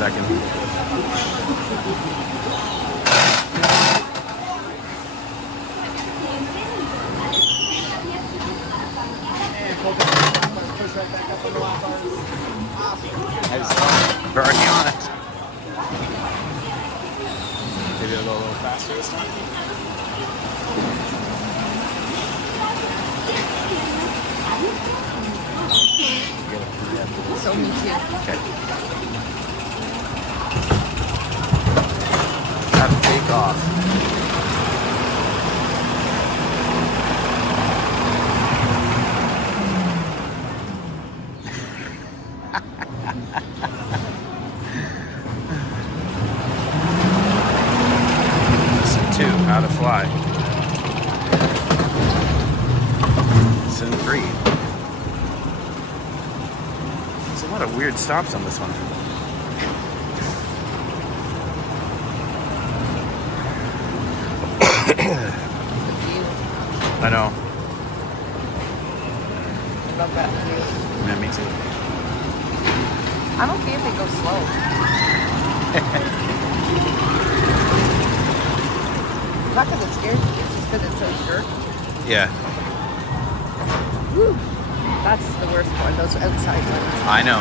second. We're already on it. Maybe it'll go a little faster this time. So me too. Okay. Have to take off. Lesson 2, how to fly. Lesson 3. There's a lot of weird stops on this one. I know. Love that view. Yeah, me too. I'm okay if they go slow. Not because it scares me, it's just because it's so jerky. Yeah, Woo. That's the worst one, those outside ones. I know.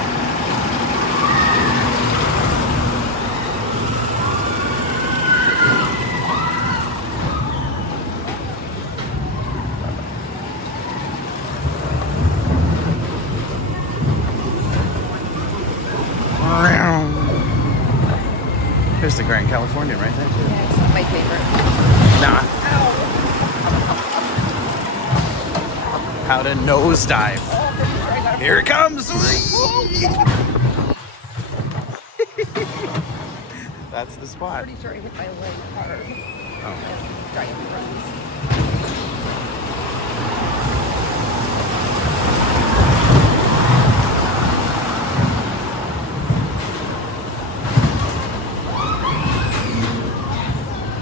Here's the Grand Californian right there too. Yeah, it's not my favorite. Nah. Ow. How to nosedive. Oh, pretty sure I got a Here it comes. That's the spot. pretty sure I hit my leg hard. Oh. Giant runs.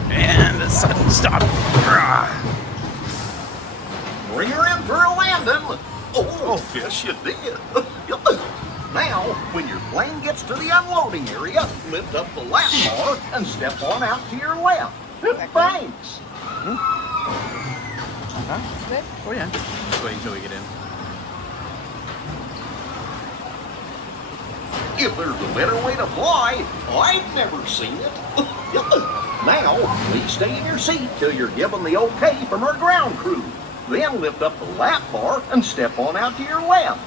And a sudden stop. Bring her in for a landing. Oh, yes, you did. Now, when your plane gets to the unloading area, lift up the lap bar and step on out to your left. Thanks. Huh? Good. Oh yeah. Just wait until we get in. If there's a better way to fly, I've never seen it. Now, please stay in your seat till you're given the okay from our ground crew. Then lift up the lap bar and step on out to your left.